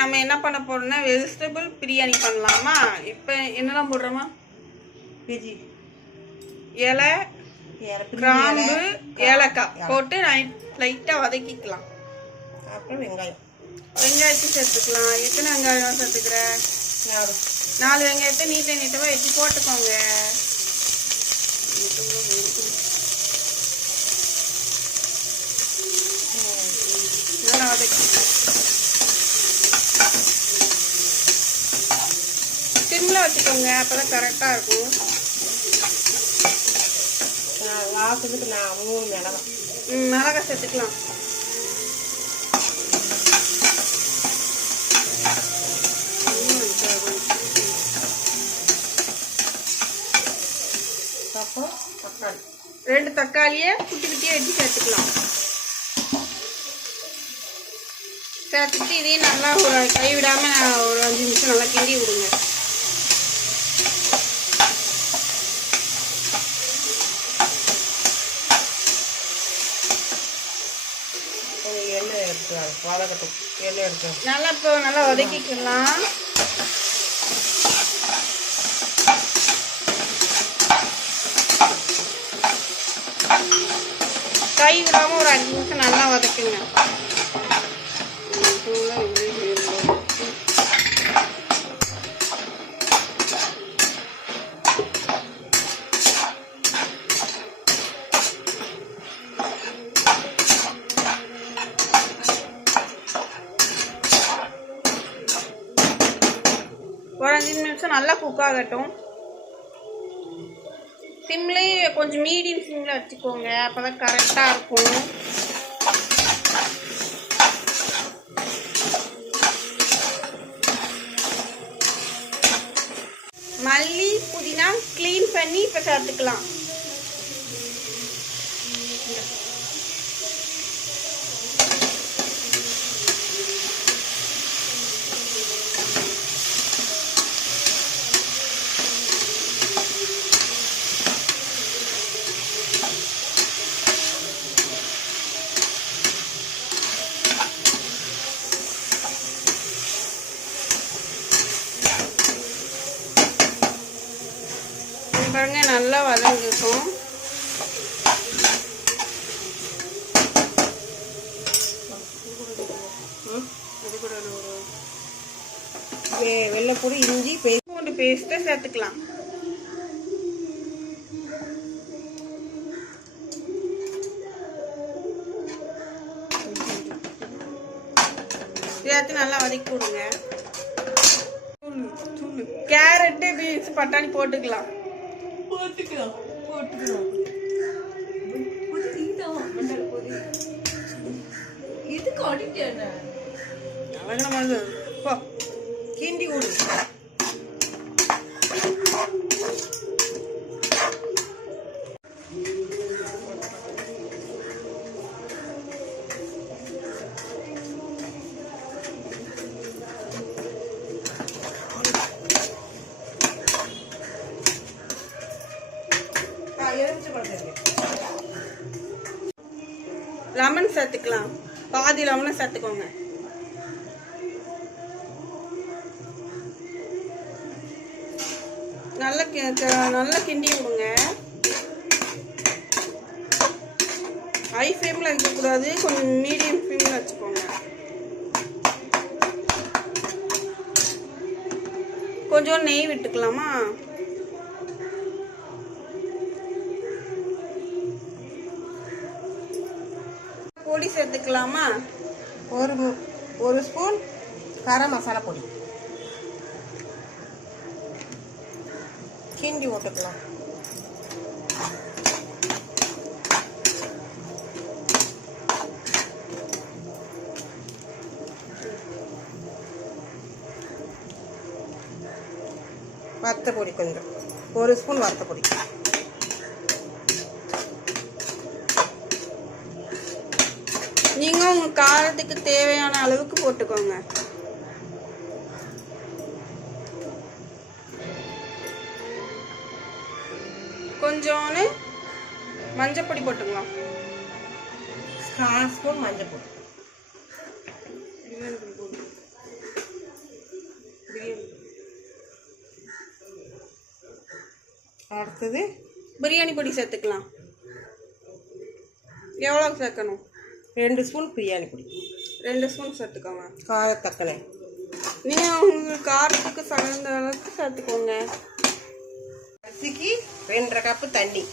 நம்ம என்ன பண்ண போறோம்னா வெஜிடபிள் பிரியாணி பண்ணலாமா. இப்போ என்னெல்லாம் போடுறோமா? இலை, கிராம்பு, ஏலக்காய் போட்டு லைட்டாக வதக்கிக்கலாம். அப்புறம் வெங்காயத்தை சேர்த்துக்கலாம். எத்தனை வெங்காயம் சேர்த்துக்கிற? 4 வெங்காயத்தை நீட்டமாக வெட்டி போட்டுக்கோங்க. நல்லா வதக்கி சிம்மில் வச்சுக்கோங்க, அப்போதான் கரெக்டாக இருக்கும். வாசத்துக்கு நான் 3 மிளகாய் சேர்த்துக்கலாம். அப்புறம் தக்காளி 2 தக்காளியை குட்டி குட்டியாக வெட்டி சேர்த்துக்கலாம். சேர்த்துட்டு இதையும் நல்லா ஒரு கைவிடாமல் ஒரு 5 நிமிஷம் நல்லா கிண்டி விடுங்க. எண்ணெய் எடுத்து வதக்கட்டும். எண்ணெய் எடுத்து நல்லா வதக்கிக்கலாம். கை விடாமல் ஒரு 5 நிமிஷம் நல்லா வதக்குங்க. ஒரு 5 நிமிஷம் நல்லா குக் ஆகட்டும். சிம்லேயே கொஞ்சம் மீடியம் சிம்மில் வச்சுக்கோங்க, அப்போதான் கரெக்டாக இருக்கும். மல்லி புதினா க்ளீன் பண்ணி இப்போ சேர்த்துக்கலாம். பாருங்க நல்லா வதங்கிருக்கும். வெள்ளைப்பூடி, இஞ்சி, பூண்டு பேஸ்ட்டை சேர்த்துக்கலாம். சேர்த்து நல்லா வதக்கி விடுங்க. கேரட்டு, பீன்ஸ், பட்டாணி போட்டுக்கலாம். இதுக்கு அடிட்டேன் கிண்டி விடு. லெமன் சேர்த்துக்கலாம். பாதி லெமனை சேர்த்துக்கோங்க. நல்லா கிண்டி விடுங்க. ஹை ஃப்ளேமில் வைக்கக்கூடாது, கொஞ்சம் மீடியம் ஃப்ளேமில் வச்சுக்கோங்க. கொஞ்சம் நெய் விட்டுக்கலாமா? பொடி சேர்த்துக்கலாமா? ஒரு ஸ்பூன் கரம் மசாலா பொடி கிண்டி போட்டுக்கலாம். வத்த பொடி கொஞ்சம், 1 ஸ்பூன் வத்த பொடி. நீங்க உங்க காரத்துக்கு தேவையான அளவுக்கு போட்டுக்கோங்க. கொஞ்சோன்னு மஞ்சள் பொடி போட்டுக்கலாம். 1/4 ஸ்பூன் மஞ்சள் பொடி. அடுத்தது பிரியாணி பொடி சேர்த்துக்கலாம். எவ்வளோ சேர்க்கணும்? 2 ஸ்பூன் பிரியாணி பொடி. 2 ஸ்பூன் சேர்த்துக்கோங்க. காரத்தக்கனை நீங்கள் உங்களுக்கு காரத்துக்கு தகுந்த அளவுக்கு சேர்த்துக்கோங்க. அரிசிக்கு 2.5 கப்பு தண்ணி.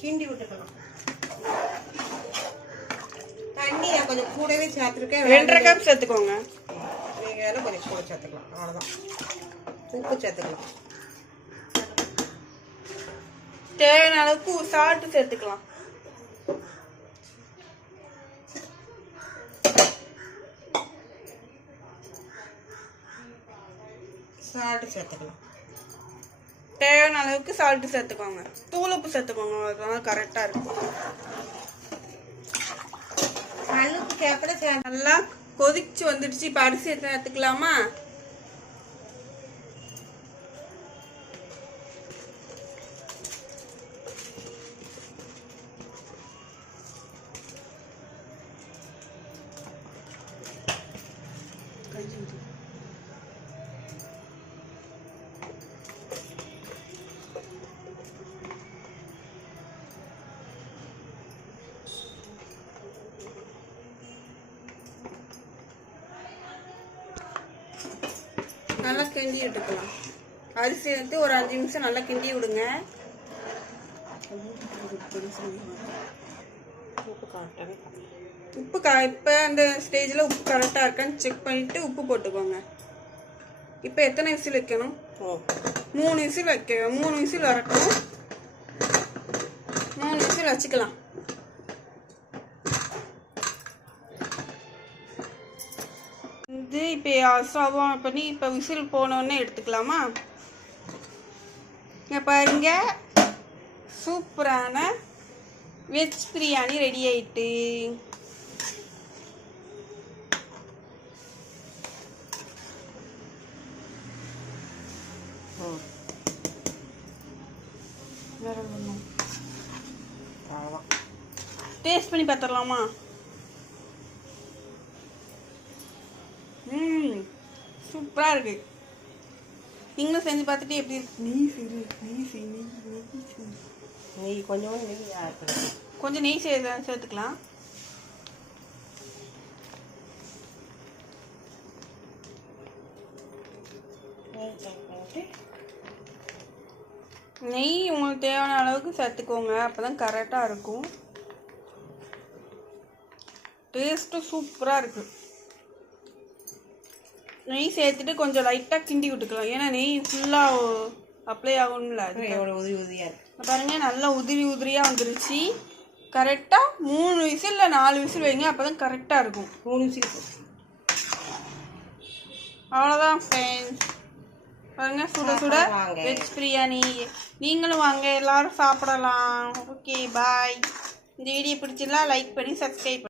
கிண்டி விட்டுக்கலாம். தண்ணி நான் கொஞ்சம் கூடவே சேர்த்துருக்கேன். 2.5 கப் சேர்த்துக்கோங்க. நீங்கள் வேணால் கொஞ்சம் கூட சேர்த்துக்கலாம். அவ்வளோதான். உப்பு சேர்த்துக்கலாம். தேவையான அளவுக்கு சால்ட்டு சேர்த்துக்கலாம். சால்ட்டு சேர்த்துக்கலாம். தேவையான அளவுக்கு சால்ட்டு சேர்த்துக்கோங்க. தூள் உப்பு சேர்த்துக்கோங்க. அதெல்லாம் கரெக்டாக இருக்கும். கல்லுப்பு சேர்க்கல. நல்லா கொதிச்சு வந்துடுச்சு. இப்போ அரிசி சேர்த்துக்கலாமா? நல்லா கிண்டி விட்டுக்கலாம். அரிசி சேர்த்து ஒரு 5 நிமிஷம் நல்லா கிண்டி விடுங்க. உப்பு இப்போ அந்த ஸ்டேஜில் உப்பு கரெக்டாக இருக்கான்னு செக் பண்ணிவிட்டு உப்பு போட்டுக்கோங்க. இப்போ எத்தனை விசில் வைக்கணும்? 3 விசில் வைக்க. 3 விசில் வரட்டும். 3 விசில் வச்சுக்கலாம். இது இப்போ ஸ்டவ் ஆன் பண்ணி இப்போ விசில் போனோடனே எடுத்துக்கலாமா? இங்கே பாருங்க, சூப்பரான வெஜ் பிரியாணி ரெடி ஆயிட்டு. டேஸ்ட் பண்ணி பார்த்துடலாமா? சூப்பராக இருக்கு. நீங்களும் செஞ்சு பார்த்துட்டு எப்படி இருக்கு? நெய் கொஞ்சம் நெய் கொஞ்சம் நெய் சேர்த்துக்கலாம். நெய் உங்களுக்கு தேவையான அளவுக்கு சேர்த்துக்கோங்க. அப்போ தான் கரெக்டாக இருக்கும். டேஸ்ட்டும் சூப்பராக இருக்குது. நெய் சேர்த்துட்டு கொஞ்சம் லைட்டாக கிண்டி விட்டுக்கலாம். ஏன்னா நெய் ஃபுல்லாக அப்ளை ஆகணும்ல. உதிரி உதிரியாக இருக்கு பாருங்க, நல்லா உதிரி உதிரியாக வந்துருச்சு. கரெக்டாக 3 விசில் இல்லை 4 விசில் வைங்க. அப்போ தான் கரெக்டாக இருக்கும். 3 விசில். அவ்வளோதான் ஃப்ரெண்ட்ஸ். பாருங்க, சுட சுட வெஜ் பிரியாணி. நீங்களும் வாங்க, எல்லாரும் சாப்பிடலாம். ஓகே, பாய். இந்த வீடியோ பிடிச்சிருந்தா லைக் பண்ணி சப்ஸ்கிரைப்